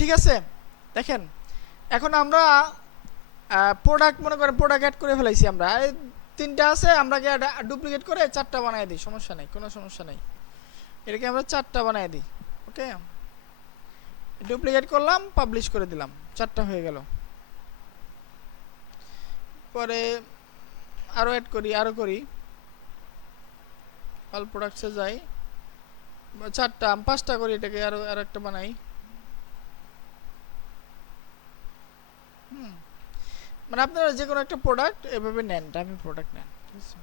ঠিক আছে, দেখেন এখন আমরা প্রোডাক্ট মনে করেন প্রোডাক্ট অ্যাড করে ফেলাইছি আমরা, এই তিনটা আছে, আমরা ডুপ্লিকেট করে চারটা বানাই দিই, সমস্যা নেই, কোনো সমস্যা নেই, এটাকে আমরা চারটা বানাই দিই। ওকে, ডুপ্লিকেট করলাম, পাবলিশ করে দিলাম, চারটা হয়ে গেল। পরে আরও অ্যাড করি, আরও করি, অল প্রোডাক্টসে যাই, চারটা পাঁচটা করি, এটাকে আরও আরও একটা বানাই। মানে আপনারা যে কোনো একটা প্রোডাক্ট এভাবে নেন, দামি প্রোডাক্ট নেন, ঠিক আছে।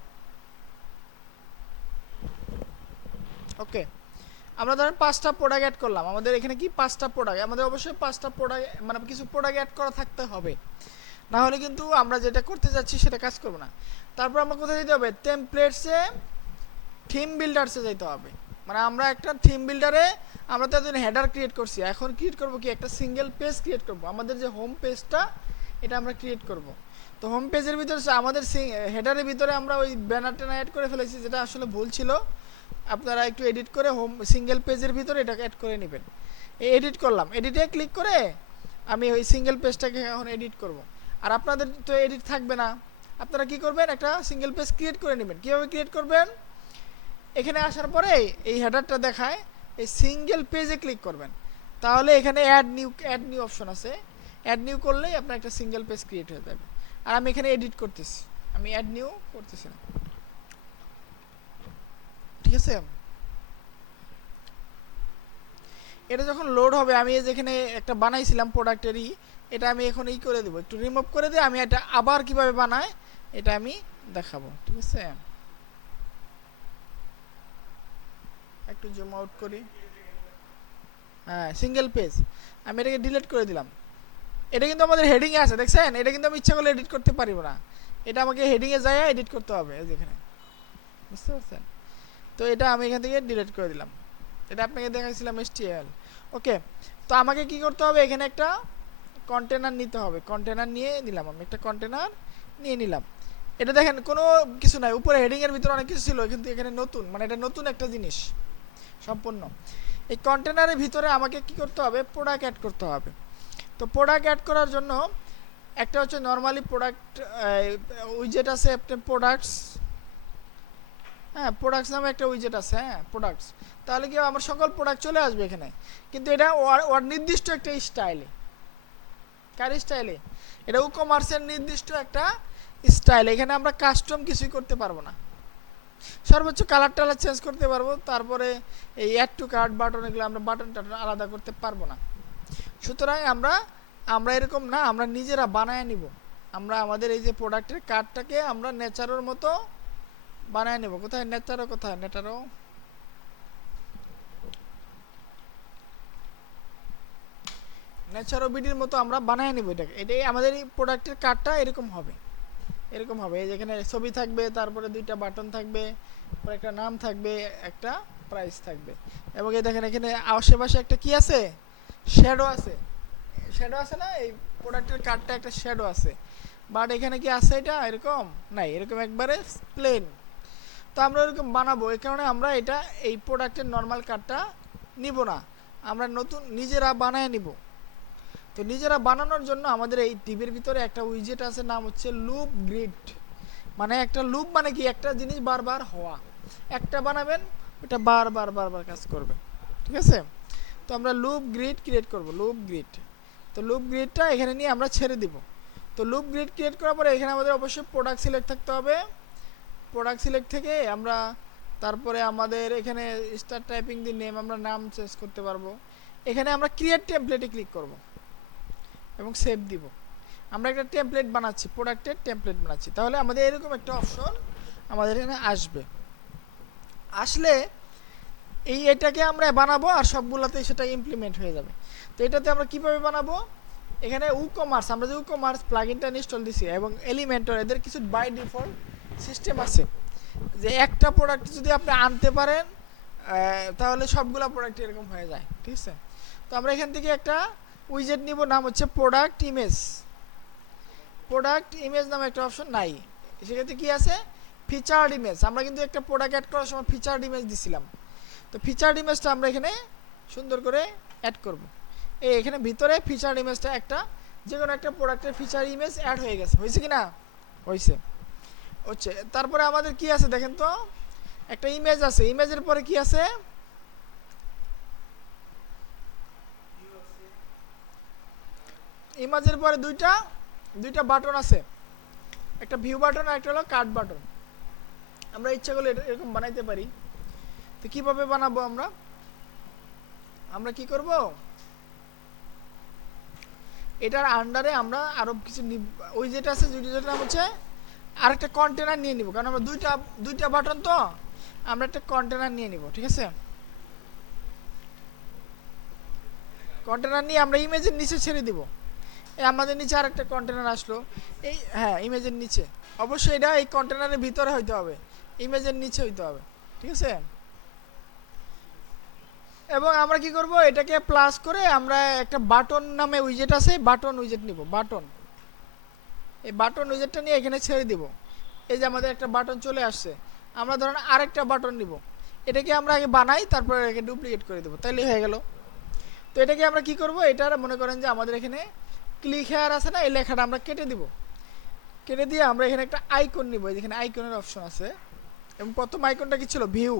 ওকে, আমরা ধরেন পাঁচটা প্রোডাক্ট অ্যাড করলাম, আমাদের এখানে কি পাঁচটা প্রোডাক্ট, আমাদের অবশ্যই পাঁচটা প্রোডাক্ট মানে কিছু প্রোডাক্ট অ্যাড করা থাকতে হবে, না হলে কিন্তু আমরা যেটা করতে যাচ্ছি সেটা কাজ করবে না। তারপর আমরা কোথায় যেতে হবে, টেমপ্লেটসে, থিম বিল্ডারসে যেতে হবে। মানে আমরা একটা থিম বিল্ডারে আমরা তো এতদিন হেডার ক্রিয়েট করছি, এখন ক্রিয়েট করব কি একটা সিঙ্গেল পেজ ক্রিয়েট করব, আমাদের যে হোম পেজটা এটা আমরা ক্রিয়েট করব। তো হোম পেজের ভিতরে আমাদের হেডারের ভিতরে আমরা ওই ব্যানারটা অ্যাড করে ফেলেছি, যেটা আসলে ভুল ছিল, আপনারা একটু এডিট করে হোম সিঙ্গেল পেজের ভিতরে এটাকে অ্যাড করে নেবেন। এই এডিট করলাম, এডিটে ক্লিক করে আমি ওই সিঙ্গেল পেজটাকে এখন এডিট করব। আর আপনাদের তো এডিট থাকবে না, আপনারা কি করবেন, একটা সিঙ্গেল পেজ ক্রিয়েট করে নেবেন। কীভাবে ক্রিয়েট করবেন, এখানে আসার পরে এই হেডারটা দেখায়, এই সিঙ্গেল পেজে ক্লিক করবেন, তাহলে এখানে অ্যাড নিউ অপশন আছে, অ্যাড নিউ করলেই আপনার একটা সিঙ্গেল পেজ ক্রিয়েট হয়ে যাবে। আর আমি এখানে এডিট করতেছি, আমি অ্যাড নিউ করতেছি না, ঠিক আছে। এটা যখন লোড হবে, আমি যেখানে একটা বানাইছিলাম প্রোডাক্টেরই, এটা আমি এখন করে দেবো, একটু রিমুভ করে দিয়ে আমি এটা আবার কিভাবে বানায় এটা আমি দেখাবো, ঠিক আছে। একটু জুম আউট করি, হ্যাঁ সিঙ্গেল পেজ, আমি এটাকে ডিলিট করে দিলাম। এটা কিন্তু আমাদের হেডিংয়ে আছে, দেখছেন, এটা কিন্তু আমি ইচ্ছা করলে এডিট করতে পারিব না, এটা আমাকে হেডিংয়ে যায় এডিট করতে হবে, যেখানে, বুঝতে পারছেন। তো এটা আমি এখান থেকে ডিলিট করে দিলাম, এটা আপনাকে দেখাইছিলাম HTML। ওকে, তো আমাকে কি করতে হবে, এখানে একটা কন্টেনার নিতে হবে, কন্টেনার নিয়ে নিলাম, আমি একটা কন্টেনার নিয়ে নিলাম। এটা দেখেন কোনো কিছু নাই, উপরে হেডিংয়ের ভিতরে অনেক কিছু ছিল, কিন্তু এখানে নতুন, মানে এটা নতুন একটা জিনিস সম্পূর্ণ। এই কন্টেনারের ভিতরে আমাকে কি করতে হবে, প্রোডাক্ট অ্যাড করতে হবে। তো প্রোডাক্ট অ্যাড করার জন্য একটা হচ্ছে নর্মালি প্রোডাক্ট উইজেট আছে, আপনার প্রোডাক্টস, হ্যাঁ প্রোডাক্টস নামে একটা উইজেট আছে, হ্যাঁ প্রোডাক্টস, তাহলে কি আমার সকল প্রোডাক্ট চলে আসবে এখানে। কিন্তু এটা ওর নির্দিষ্ট একটা স্টাইলে, কার স্টাইলে, এটা ই-কমার্সের নির্দিষ্ট একটা স্টাইল, এখানে আমরা কাস্টম কিছুই করতে পারবো না, সর্বোচ্চ কালার টালার চেঞ্জ করতে পারবো, তারপরে এই অ্যাড টু কার্ট বাটন, এগুলো আমরা বাটন টাটন আলাদা করতে পারবো না। সুতরাং আমরা আমরা এরকম না, আমরা নিজেরা বানায় নিব, আমরা আমাদের এই যে প্রোডাক্টের কার্ডটাকে আমরা নেচারের মতো বানায় নেব। কোথায় নেচারও, কোথায় নেটারও, নেচারও বিডির মতো আমরা বানায় নিব এটাকে, এটাই আমাদের এই প্রোডাক্টের কার্ডটা এরকম হবে, এরকম হবে। এই যেখানে ছবি থাকবে, তারপরে দুইটা বাটন থাকবে, তারপরে একটা নাম থাকবে, একটা প্রাইস থাকবে, এবং এই দেখেন এখানে আশেপাশে একটা কি আছে, শ্যাডো আছে, শ্যাডো আছে না, এই প্রোডাক্টের কার্ডটা একটা শ্যাডো আছে, বাট এখানে কি আছে, এটা এরকম নাই, এরকম একবারে প্লেন। তো আমরা এরকম বানাবো, এই কারণে আমরা এটা এই প্রোডাক্টের নর্মাল কার্ডটা নিব না, আমরা নতুন নিজেরা বানায় নিব। তো নিজেরা বানানোর জন্য আমাদের এই টিভির ভিতরে একটা উইজেট আছে, নাম হচ্ছে লুপ গ্রিড। মানে একটা লুপ মানে কি, একটা জিনিস বারবার হওয়া, একটা বানাবেন ওটা বারবার বারবার কাজ করবে, ঠিক আছে। তো আমরা লুপ গ্রিড ক্রিয়েট করব, লুপ গ্রিড। তো লুপ গ্রিডটা এখানে নিয়ে আমরা ছেড়ে দিব। তো লুপ গ্রিড ক্রিয়েট করার পরে এখানে আমাদের অবশ্যই প্রোডাক্ট সিলেক্ট থাকতে হবে, প্রোডাক্ট সিলেক্ট থেকে আমরা তারপরে আমাদের এখানে স্টার্ট টাইপিং দি নেম, আমরা নাম চেঞ্জ করতে পারবো। এখানে আমরা ক্রিয়েট টেমপ্লেটে ক্লিক করব এবং সেভ দিব। আমরা একটা টেমপ্লেট বানাচ্ছি, প্রোডাক্টের টেমপ্লেট বানাচ্ছি, তাহলে আমাদের এরকম একটা অপশন আমাদের এখানে আসবে। আসলে এটাকে আমরা বানাবো আর সবগুলোতে সেটা ইমপ্লিমেন্ট হয়ে যাবে। তো এটাতে আমরা কিভাবে বানাবো, এখানে ই-কমার্স, আমরা যে ই-কমার্স প্লাগইনটা ইনস্টল দিছি এবং এলিমেন্টর, এদের কিছু বাই ডিফল্ট সিস্টেম আছে, যে একটা প্রোডাক্ট যদি আপনি আনতে পারেন তাহলে সবগুলো প্রোডাক্ট এরকম হয়ে যায়, ঠিক আছে। তো আমরা এখান থেকে একটা উইজেট নিব, নাম হচ্ছে প্রোডাক্ট ইমেজ। প্রোডাক্ট ইমেজ নামে একটা অপশন নাই, সেক্ষেত্রে কি আছে, ফিচার্ড ইমেজ। আমরা কিন্তু একটা প্রোডাক্ট অ্যাড করার সময় ফিচার্ড ইমেজ দিছিলাম, তো ফিচার্ড ইমেজটা আমরা এখানে সুন্দর করে অ্যাড করব। এই এখানে ভিতরে ফিচার ইমেজটা একটা যে কোনো একটা প্রোডাক্টের ফিচার ইমেজ অ্যাড হয়ে গেছে, হয়েছে কি না? হয়েছে হচ্ছে। তারপরে আমাদের কি আছে দেখেন তো, একটা ইমেজ আছে, ইমেজের পরে কি আছে, ইমেজের পরে দুইটা বাটন আছে, একটা ভিউ বাটন আর একটা হলো কাট বাটন। আমরা ইচ্ছা করলে এরকম বানাইতে পারি। তো কিভাবে বানাবো আমরা, আমরা কি করব, এটার আন্ডারে আমরা আরো কিছু ওই যেটা আছে যেটা নাম হচ্ছে আরেকটা কন্টেনার নিয়ে নিব, কারণ আমরা দুইটা বাটন তো, আমরা একটা কন্টেনার নিয়ে নিব, ঠিক আছে? কন্টেনার নিয়ে আমরা ইমেজের নিচে ছেড়ে দিব। এই আমাদের নিচে আরেকটা কন্টেনার আসলো, এই হ্যাঁ ইমেজের নিচে, অবশ্যই এটা এই কন্টেনারের ভিতরে হইতে হবে, ইমেজের নিচে হইতে হবে, ঠিক আছে? এবং আমরা কি করব, এটাকে প্লাস করে আমরা একটা বাটন নামে উইজেট আছে, বাটন উইজেট নিব, বাটন, এই বাটন উইজেটটা নিয়ে এখানে ছেড়ে দিব। এই যে আমাদের একটা বাটন চলে আসছে, আমরা ধরেন আরেকটা বাটন নিব, এটাকে আমরা আগে বানাই তারপরে এটাকে ডুপ্লিকেট করে দেবো, তাইলেই হয়ে গেল। তো এটাকে আমরা কি করব, এটার মনে করেন যে আমাদের এখানে ক্লিক হেয়ার আছে না, এই লেখাটা আমরা কেটে দিব, কেটে দিয়ে আমরা এখানে একটা আইকন নিব, যেখানে আইকনের অপশন আছে, এবং প্রথম আইকনটা কি ছিল, ভিউ,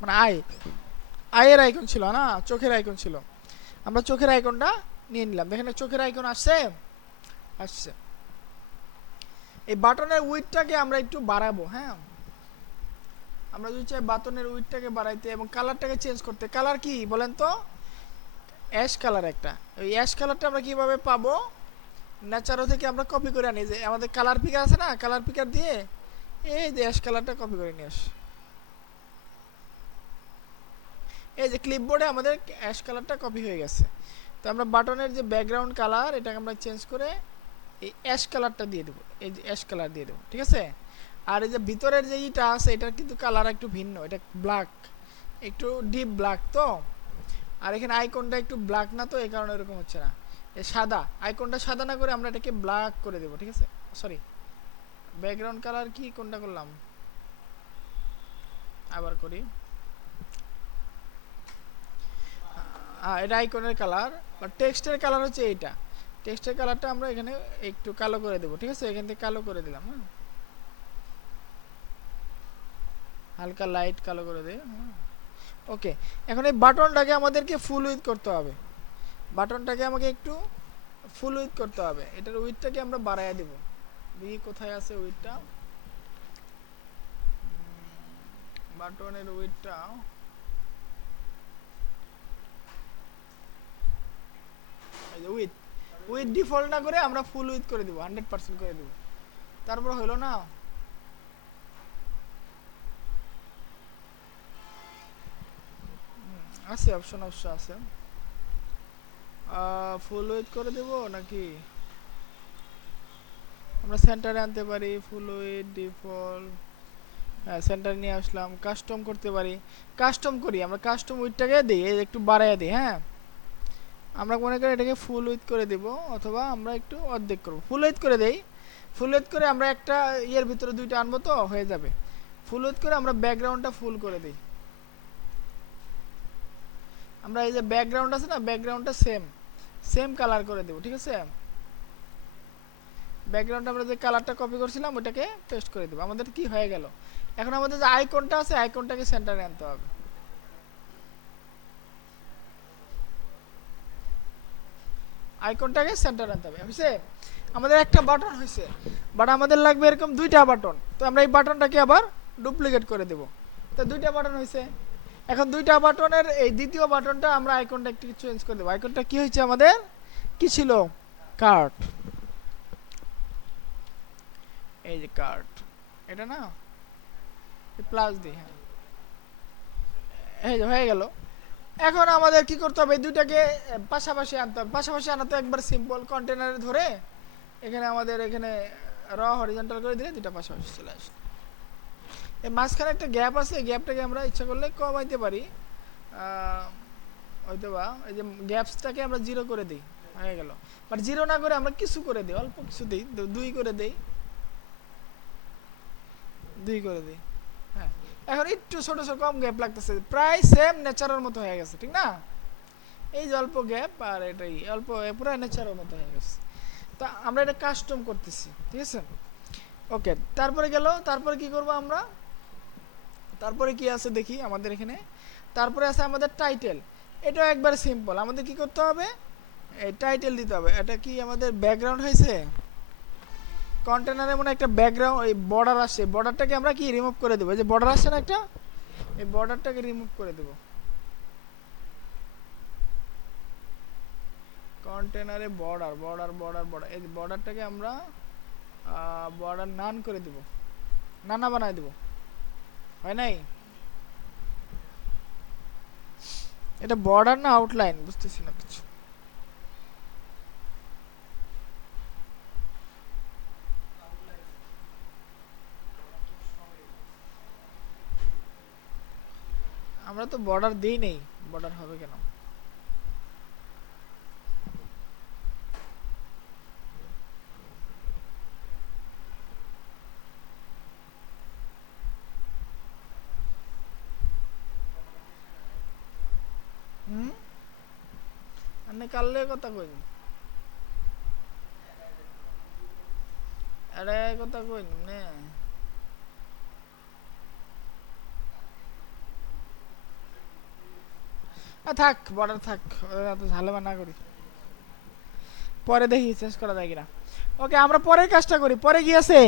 মানে আয়ের আইকন ছিল না, চোখের আইকন ছিল, আমরা চোখের আইকনটা নিয়ে নিলাম। দেখেন চোখের আইকন আসছে, আসছে। এই বাটনের উইডটাকে আমরা একটু বাড়াবো, হ্যাঁ আমরা যদি চাই বাটনের উইডটাকে বাড়াইতে এবং কালারটাকে চেঞ্জ করতে, কালার কি বলেন তো, অ্যাশ কালার একটা। ওই অ্যাশ কালারটা আমরা কিভাবে পাবো, ন্যাচারো থেকে আমরা কপি করে আনি, যে আমাদের কালার পিকার আছে না, কালার পিকার দিয়ে এই যে অ্যাশ কালারটা কপি করে নিয়ে আস, এই যে ক্লিপবোর্ডে আমাদের অ্যাশ কালারটা কপি হয়ে গেছে। তো আমরা বাটনের যে ব্যাকগ্রাউন্ড কালার এটাকে আমরা চেঞ্জ করে এই অ্যাশ কালারটা দিয়ে দেবো, এই যে অ্যাশ কালার দিয়ে দেবো, ঠিক আছে? আর এই যে ভিতরের যে ইটা আছে এটার কিন্তু কালার একটু ভিন্ন, এটা ব্ল্যাক, একটু ডিপ ব্ল্যাক তো, আর এখানে আইকনটা একটু ব্ল্যাক না, তো এই কারণে এরকম হচ্ছে না, এই সাদা আইকনটা সাদা না করে আমরা এটাকে ব্ল্যাক করে দেবো, ঠিক আছে? সরি, ব্যাকগ্রাউন্ড কালার কি কোনটা করলাম, আবার করি, এটা আইকনের কালার, বা টেক্সটের কালার হচ্ছে এইটা, টেক্সটের কালারটা আমরা এখানে একটু কালো করে দেবো, ঠিক আছে? এখান থেকে কালো করে দিলাম, হ্যাঁ হালকা লাইট কালো করে দিই, ওকে। এখন এই বাটনটাকে আমাদেরকে ফুল উইথ করতে হবে, বাটনটাকে আমাকে একটু ফুল উইথ করতে হবে, এটার উইথটাকে আমরা বাড়াইয়া দেব, দেখি কোথায় আছে উইথটা, বাটনের উইথটা, এই যে উইথ, উইথ ডিফল্ট না করে আমরা ফুল উইথ করে দেব, 100% করে দেব, তারপর হলো না, আছে অপশন অবশ্য আছে, ফুল উইথ করে দেব নাকি আমরা সেন্টারে আনতে পারি, ফুল উইথ ডিফল্ট, হ্যাঁ সেন্টার নিয়ে আসলাম, কাস্টম করতে পারি, কাস্টম করি আমরা, কাস্টম উইথটাকে দিই একটু বাড়াইয়া দিই, হ্যাঁ আমরা মনে করি এটাকে ফুল উইথ করে দেব, অথবা আমরা একটু অর্ধেক করব, ফুল উইথ করে দেই, ফুল উইথ করে আমরা একটা ইয়ের ভিতরে দুইটা আনবো তো হয়ে যাবে, ফুল উইথ করে আমরা ব্যাকগ্রাউন্ডটা ফুল করে দিই, আমরা এই যে ব্যাকগ্রাউন্ড আছে না, ব্যাকগ্রাউন্ডটা সেম সেম কালার করে দেব, ঠিক আছে? ব্যাকগ্রাউন্ড আমরা যে কালারটা কপি করছিলাম ওটাকে পেস্ট করে দেব, আমাদের কি হয়ে গেল। এখন আমাদের যে আইকনটা আছে আইকনটাকে সেন্টারে আনতে হবে, আইকনটাকে সেন্টারে আনতে হবে, হয়েছে? আমাদের একটা বাটন হয়েছে, বাট আমাদের লাগবে এরকম দুইটা বাটন, তো আমরা এই বাটনটাকে আবার ডুপ্লিকেট করে দেব, তো দুইটা বাটন হয়েছে। এখন দুইটা বাটনের এই দ্বিতীয় বাটনটা আমরা আইকনটা একটু চেঞ্জ করে দেবো, আইকনটা কি হয়েছে আমাদের, কি ছিল, কার্ট, এই যে কার্ট, এটা না প্লাস দিই, হ্যাঁ এই যে হয়ে গেল। এখন আমাদের কি করতে হবে, এই দুইটাকে পাশাপাশি আনতে হবে, পাশাপাশি আনাতে একবার সিম্পল কন্টেনারে ধরে এখানে আমাদের এখানে হরিজন্টাল করে দিলে দুইটা পাশাপাশি চলে আসে। এই মাঝখানে একটা গ্যাপ আছে, এই গ্যাপটাকে আমরা ইচ্ছা করলে কমাইতে পারি, হয়তো বা এই যে গ্যাপসটাকে আমরা 0 করে দিই, হয়ে গেল। বাট 0 না করে আমরা কিছু করে দিই, অল্প কিছু দিই, 2 করে দিই, 2 করে দিই, হ্যাঁ এখন একটু ছোট ছোট কম গ্যাপ লাগতেছে, প্রায় সেম নেচারের মতো হয়ে গেছে, ঠিক না? এই যে অল্প গ্যাপ আর এটাই অল্প পুরো নেচারের মতো হয়ে গেছে। তা আমরা এটা কাস্টম করতেছি, ঠিক আছে। ওকে, তারপরে গেল, তারপরে কি করব আমরা, তারপরে কি আছে দেখি আমাদের এখানে। তারপরে আছে আমাদের টাইটেল। এটাও একবার সিম্পল, আমাদের কি করতে হবে, এই টাইটেল দিতে হবে। এটা কি আমাদের ব্যাকগ্রাউন্ড হয়েছে, কন্টেনারে মনে একটা ব্যাকগ্রাউন্ড এই বর্ডার আসছে, বর্ডারটাকে আমরা কি রিমুভ করে দেবো, যে বর্ডার আসছে না একটা, এই বর্ডারটাকে রিমুভ করে দেবো। কন্টেনারে বর্ডার বর্ডার বর্ডার বর্ডার, এই বর্ডারটাকে আমরা বর্ডার নান করে দেব, নানা বানায় দেব, হয় নাই? এটা বর্ডার না আউটলাইন বুঝতেছি না কিছু। আমরা তো বর্ডার দিই নেই, বর্ডার হবে কেন? হুম, আপনি কাললে কথা কইন, আরে কথা কইন নে। থাক বর্ডার থাক, এত ঝালেমা না করি, পরে দেখি চেঞ্জ করা যায় কিনা। ওকে, আমরা পরের কাজটা করি। পরে কি আছে,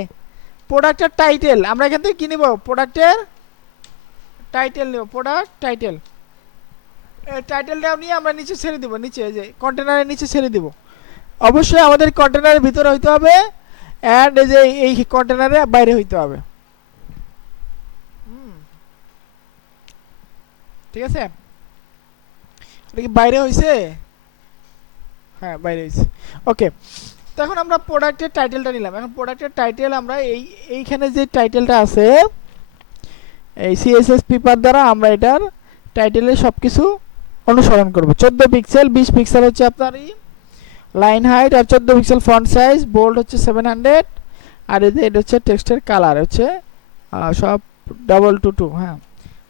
প্রোডাক্টের টাইটেল। আমরা এখান থেকে কি নিব, প্রোডাক্টের টাইটেল নিব, প্রোডাক্ট টাইটেল। টাইটেলটা নিয়ে আমরা নিচে ছেড়ে দিব, নিচে যে কন্টেনারের নিচে ছেড়ে দিব। অবশ্যই আমাদের কন্টেনারের ভিতরে হইতে হবে, অ্যান্ড এই যে এই কন্টেনারের বাইরে হইতে হবে। ঠিক আছে, এটা কি বাইরে হইছে? হ্যাঁ বাইরে হইছে। ওকে, তো এখন আমরা প্রোডাক্টের টাইটেলটা নিলাম। এখন প্রোডাক্টের টাইটেল আমরা এইখানে যে টাইটেলটা আছে, এই সিএসএস পেপার দ্বারা আমরা এটার টাইটেলের সব কিছু অনুসরণ করব। 14 পিক্সেল, 20 পিক্সেল হচ্ছে আপনার লাইন হাইট, আর 14 পিক্সেল ফন্ট সাইজ, বোল্ড হচ্ছে 700, আর এটা হচ্ছে টেক্সটের কালার হচ্ছে সব 222। হ্যাঁ,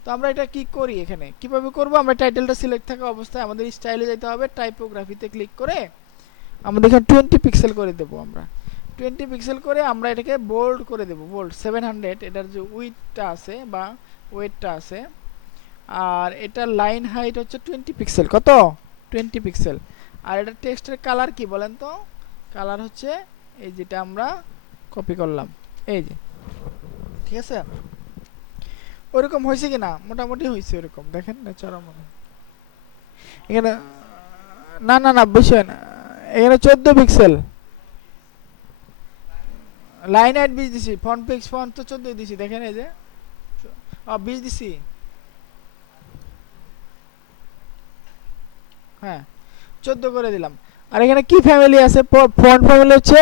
তো আমরা এটা কি করি, এখানে কিভাবে করব, আমরা টাইটেলটা সিলেক্ট থাকা অবস্থায় আমাদের স্টাইলে যেতে হবে, টাইপোগ্রাফিতে ক্লিক করে আমাদের এখানে 20 পিক্সেল করে দেব। আমরা 20 পিক্সেল করে আমরা এটাকে বোল্ড করে দেব, বোল্ড 700, এটার যে উইডথটা আছে বা ওয়েটটা আছে, আর এটার লাইন হাইট হচ্ছে 20 পিক্সেল, কত 20 পিক্সেল। আর এটা টেক্সটের কালার কি বলেন তো, কালার হচ্ছে এই যেটা আমরা কপি করলাম, এই যে, ঠিক আছে। ওরকম হয়েছে কি না, মোটামুটি হয়েছে ওরকম, দেখেন না চরম এখানে, না না না বেশি হয় না, এখানে 14 পিক্সেল, লাইন হাইট 20 দিছি, ফন্ট পিক্স ফন্ট তো 14 দিছি, দেখেন এই যে 20 দিছি। হ্যাঁ, 14 করে দিলাম। আর এখানে কি ফ্যামিলি আছে, ফন্ট ফ্যামিলি হচ্ছে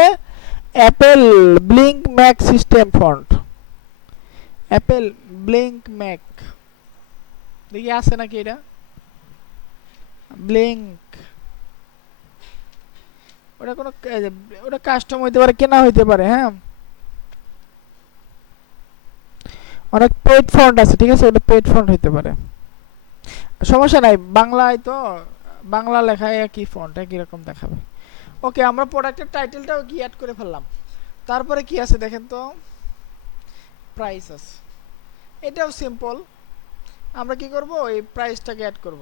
Apple blink Mac system font, Apple blink Mac, দেখি আছে নাকি এটা ব্লিঙ্ক, ওটা কোনো ওটা কাস্টম হইতে পারে, কেনা হইতে পারে। হ্যাঁ, অনেক পেড ফন্ট আছে, ঠিক আছে, ওটা পেড ফন্ট হইতে পারে, সমস্যা নাই, বাংলায় তো বাংলা লেখায় একই ফন্ট একই রকম দেখাবে। ওকে, আমরা প্রোডাক্টের টাইটেলটাও কি অ্যাড করে ফেললাম। তারপরে কি আছে দেখেন তো, প্রাইস আছে, এটাও সিম্পল। আমরা কি করব, এই প্রাইসটাকে অ্যাড করব,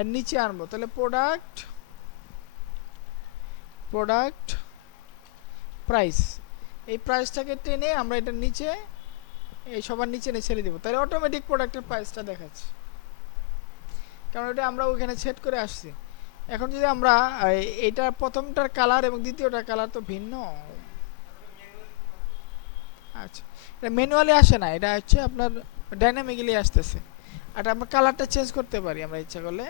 এর নিচে আনবো, তাহলে প্রোডাক্ট প্রোডাক্ট প্রাইস, এই প্রাইসটাকে টেনে আমরা এটার নিচে, এই সবার নিচে ছেড়ে দিব, তাহলে অটোমেটিক প্রোডাক্টের প্রাইসটা দেখাচ্ছে, কারণ এটা আমরা ওইখানে সেট করে আসছি। এখন যদি আমরা এইটা প্রথমটার কালার এবং দ্বিতীয়টার কালার তো ভিন্ন। আচ্ছা, এটা ম্যানুয়ালি আসে না, এটা হচ্ছে আপনার ডাইনামিক্যালি আসতেছে। আর আমরা কালারটা চেঞ্জ করতে পারি আমরা ইচ্ছা করলে।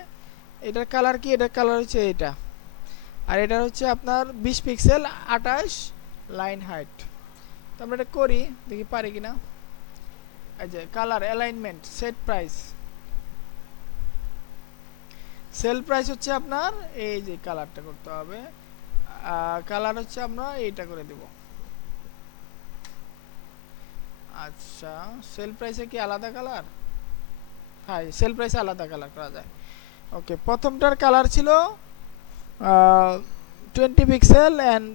এটার কালার কি, এটার কালার হচ্ছে এটা, আর এটা হচ্ছে আপনার 20 পিক্সেল 28 লাইন হাইট। তো আমরা এটা করি, দেখি পারি কিনা। এই যে colour alignment set price, sale price হচ্ছে আপনার এই যে কালারটা করতে হবে, কালার হচ্ছে আমরা এইটা করে দেব। আচ্ছা, সেল প্রাইসে কি আলাদা কালার, হ্যাঁ সেল প্রাইসে আলাদা কালার করা যায়। ওকে, প্রথমটার কালার ছিল 20 পিক্সেল অ্যান্ড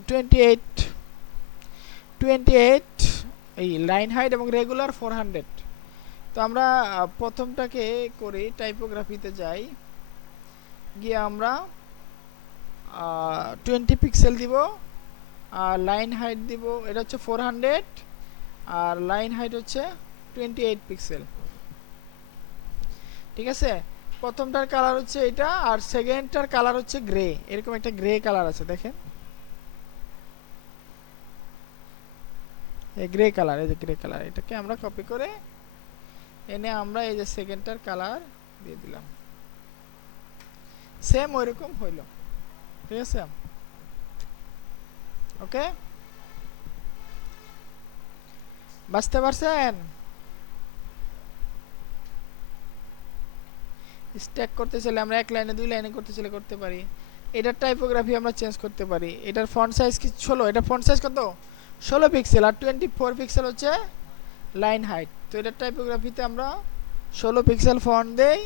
28 এই লাইন হাইট এবং রেগুলার 400। তো আমরা প্রথমটাকে করি, টাইপোগ্রাফিতে যাই, গিয়ে আমরা 20 পিক্সেল দিব, আর লাইন হাইট দিব, এটা হচ্ছে 400, আর লাইন হাইট হচ্ছে 28 পিক্সেল। ঠিক আছে, প্রথমটার কালার হচ্ছে এটা, আর সেকেন্ডটার কালার হচ্ছে গ্রে, এরকম একটা গ্রে কালার আছে দেখেন, এই গ্রে কালার, এই যে গ্রে কালার, এটাকে আমরা কপি করে এনে আমরা এই যে সেকেন্ডটার কালার দিয়ে দিলাম, সেম ওইরকম হইল। ঠিক আছে, ওকে, বুঝতে পারছেন? স্ট্যাক করতে চাইলে আমরা এক লাইনে 2 লাইনে করতে চাইলে করতে পারি। এটার টাইপোগ্রাফি আমরা চেঞ্জ করতে পারি। এটার ফন্ট সাইজ কি 16, এটা ফন্ট সাইজ কত 16 পিক্সেল, আর 24 পিক্সেল হচ্ছে লাইন হাইট। তো এটার টাইপোগ্রাফিতে আমরা 16 পিক্সেল ফন্ট দেই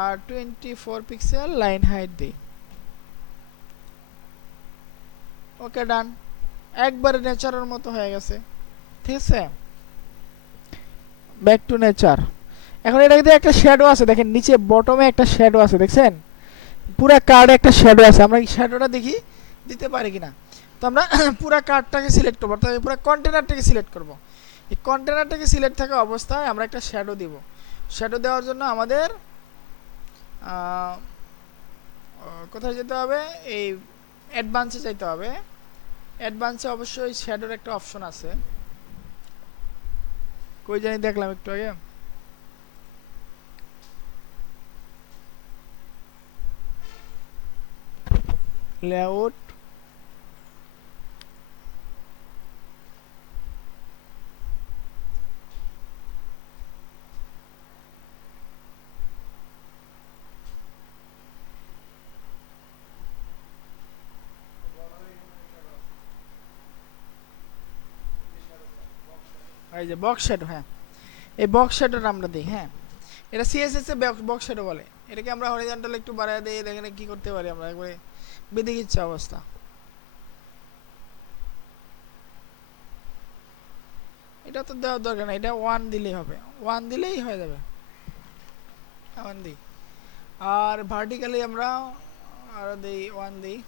আর 24 পিক্সেল লাইন হাইট দিই। ওকে, ডান, একবারে নেচারের মতো হয়ে গেছে। ঠিক আছে, ব্যাক টু নেচার। এখন এটাতে একটা শ্যাডো আছে, দেখেন নিচে বটমে একটা শ্যাডো আছে, দেখছেন পুরা কার্ডে একটা শ্যাডো আছে। আমরা এই শ্যাডোটা দেখি দিতে পারি কিনা। তো আমরা পুরা কার্ডটাকে সিলেক্ট করবো, অর্থাৎ পুরো কন্টেনারটাকে সিলেক্ট করব। এই কন্টেনারটাকে সিলেক্ট থাকা অবস্থায় আমরা একটা শ্যাডো দিব। শ্যাডো দেওয়ার জন্য আমাদের কোথায় যেতে হবে, এই অ্যাডভান্সে যেতে হবে। অ্যাডভান্সে অবশ্যই শ্যাডোর একটা অপশন আছে, কই জানি দেখলাম একটু আগে, লেআউট, এই যে বক্স শ্যাডো, হ্যাঁ এই বক্স শ্যাডোটা আমরা দিই। হ্যাঁ, এটা সিএসএস এ বক্স শ্যাডো বলে। এটাকে আমরা হরিজন্টাল একটু বাড়ায় দিই, দেখেন কি করতে পারি আমরা, একবারে বেদিক ইচ্ছা অবস্থা। এটা তো দেওয়ার দরকার না, এটা 1 দিলেই হবে, 1 দিলেই হয়ে যাবে, 1 দিই। আর ভার্টিক্যালি আমরা আরো দিই 1 দিই,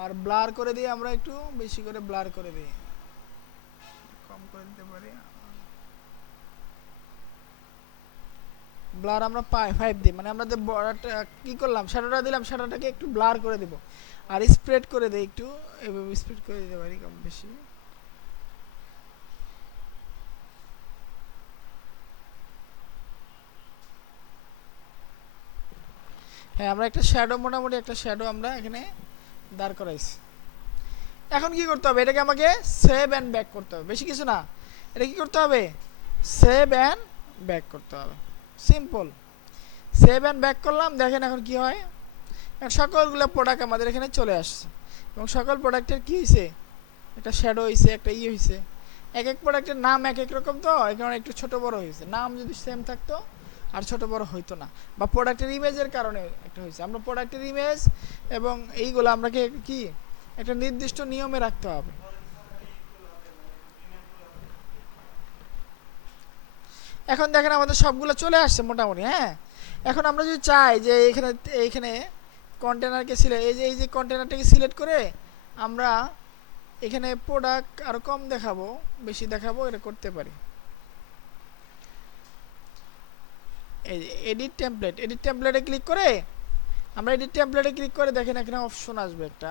আর ব্লার করে দিই আমরা একটু বেশি করে, ব্লার করে দিই, কম করে দিতে পারি। ব্লার আমরা 5 দিই, মানে আমরা যে বর্ডারটা কি করলাম, শ্যাডোটা দিলাম, শ্যাডোটাকে একটু ব্লার করে দিব, আর স্প্রেড করে দেই একটু, এভাবে স্প্রেড করে দিতে পারি কম বেশি। হ্যাঁ, আমরা একটা শ্যাডো, মোটামুটি একটা শ্যাডো আমরা এখানে দাঁড় করাইছি। এখন কি করতে হবে, এটাকে আমাকে সেভ অ্যান্ড ব্যাক করতে হবে, বেশি কিছু না। এটা কি করতে হবে, সেভ অ্যান্ড ব্যাক করতে হবে, সিম্পল। সেভ অ্যান্ড ব্যাক করলাম, দেখেন এখন কি হয়, সকলগুলো প্রোডাক্ট আমাদের এখানে চলে আসছে, এবং সকল প্রোডাক্টের কি হয়েছে, একটা শ্যাডো হয়েছে, একটা হয়েছে। এক এক প্রোডাক্টের নাম এক এক রকম, তো এই কারণে একটু ছোট বড় হয়েছে। নাম যদি সেম থাকতো আর ছোট বড় হইতো না, বা প্রোডাক্টের ইমেজের কারণে একটা হয়েছে। আমরা প্রোডাক্টের ইমেজ এবং এইগুলো আমরাকে কি একটা নির্দিষ্ট নিয়মে রাখতে হবে। এখন দেখেন আমাদের সবগুলো চলে আসছে মোটামুটি। হ্যাঁ, এখন আমরা যদি চাই যে এইখানে কন্টেনারকে সিলেক্ট, এই যে কন্টেনারটাকে সিলেক্ট করে আমরা এখানে প্রোডাক্ট আর কম দেখাবো, বেশি দেখাবো, এটা করতে পারি। এই এডিট টেমপ্লেটে ক্লিক করে আমরা এডিট টেমপ্লেটে ক্লিক করে দেখেন এখানে অপশন আসবে একটা,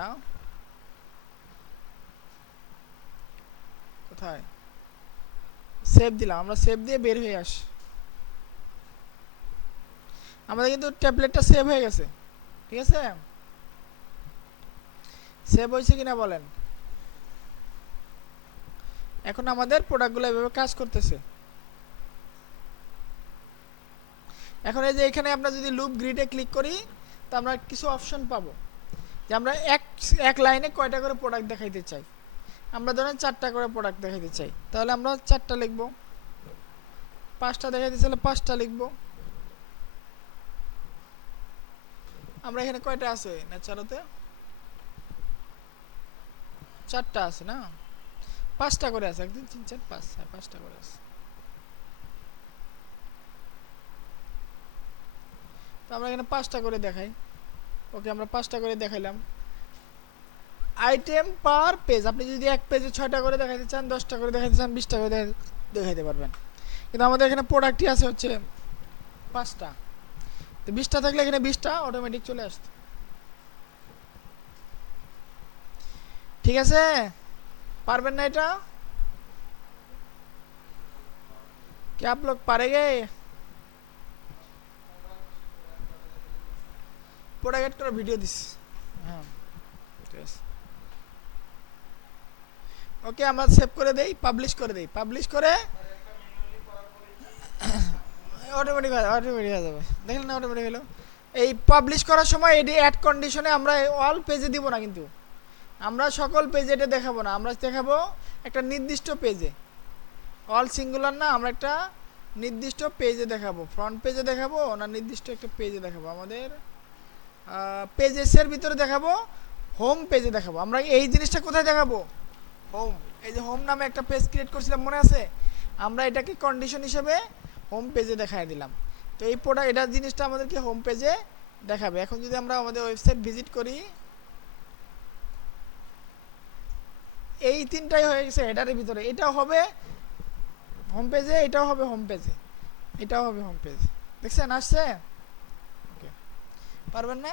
কোথায় সেভ দিলাম, আমরা সেভ দিয়ে বের হয়ে আসি, আমাদের কিন্তু টেমপ্লেটটা সেভ হয়ে গেছে। ঠিক আছে, সেভ হয়েছে কিনা বলেন। এখন আমাদের প্রোডাক্টগুলো এভাবে কাজ করতেছে। এখন এই যে এখানে আমরা যদি লুপ গ্রিডে ক্লিক করি, তো আমরা কিছু অপশন পাবো, যে আমরা এক লাইনে কয়টা করে প্রোডাক্ট দেখাইতে চাই। আমরা ধরেন 4টা করে প্রোডাক্ট দেখাইতে চাই, তাহলে আমরা 4টা লিখবো। 5টা দেখাইতে চাইলে 5টা লিখবো। আমরা এখানে কয়টা আছে নেচারতে? 4টা আছে না? 5টা করে আছে, 1 2 3 4 5, হ্যাঁ 5টা করে আছে। তো আমরা এখানে 5টা করে দেখাই। ওকে, আমরা 5টা করে দেখাইলাম। আইটেম পার পেজ, আপনি যদি এক পেজে 6টা করে দেখাইতে চান, 10টা করে দেখাইতে চান, 20টা করে দেখাইতে পারবেন। কিন্তু আমাদের এখানে প্রোডাক্টই আছে হচ্ছে 5টা। তো 20টা থাকলে এখানে 20টা অটোমেটিক চলে আসতো। ঠিক আছে, পারবেন না এটা? क्या आप लोग पारेंगे? প্রোডাক্ট করা ভিডিও দিস। হ্যাঁ ঠিক আছে। ওকে, আমরা সেভ করে দেই, পাবলিশ করে দেই, পাবলিশ করে অটোমেটিক অটোমেটিক হয়ে যাবে। দেখলেন না, অটোমেটিক হলো। এই পাবলিশ করার সময় এটি অ্যাড কন্ডিশনে আমরা অল পেজে দিব না, কিন্তু আমরা সকল পেজে এটা দেখাবো না, আমরা দেখাবো একটা নির্দিষ্ট পেজে। অল সিঙ্গুলার না, আমরা একটা নির্দিষ্ট পেজে দেখাবো। ফ্রন্ট পেজে দেখাবো না নির্দিষ্ট একটা পেজে দেখাবো? আমাদের পেজেসের ভিতরে দেখাবো, হোম পেজে দেখাবো। আমরা এই জিনিসটা কোথায় দেখাবো? হোম। এই যে হোম নামে একটা পেজ ক্রিয়েট করছিলাম, মনে আছে? আমরা এটাকে কন্ডিশন হিসেবে হোম পেজে দেখায় দিলাম। তো এই প্রোডাক্ট, এটা জিনিসটা আমাদেরকে হোম পেজে দেখাবে। এখন যদি আমরা আমাদের ওয়েবসাইট ভিজিট করি, এই তিনটাই হয়ে গেছে হেডারের ভিতরে। এটাও হবে হোম পেজে, এটাও হবে হোম পেজে, এটাও হবে হোম পেজে। দেখছেন আসছে? ওকে, পারবেন না?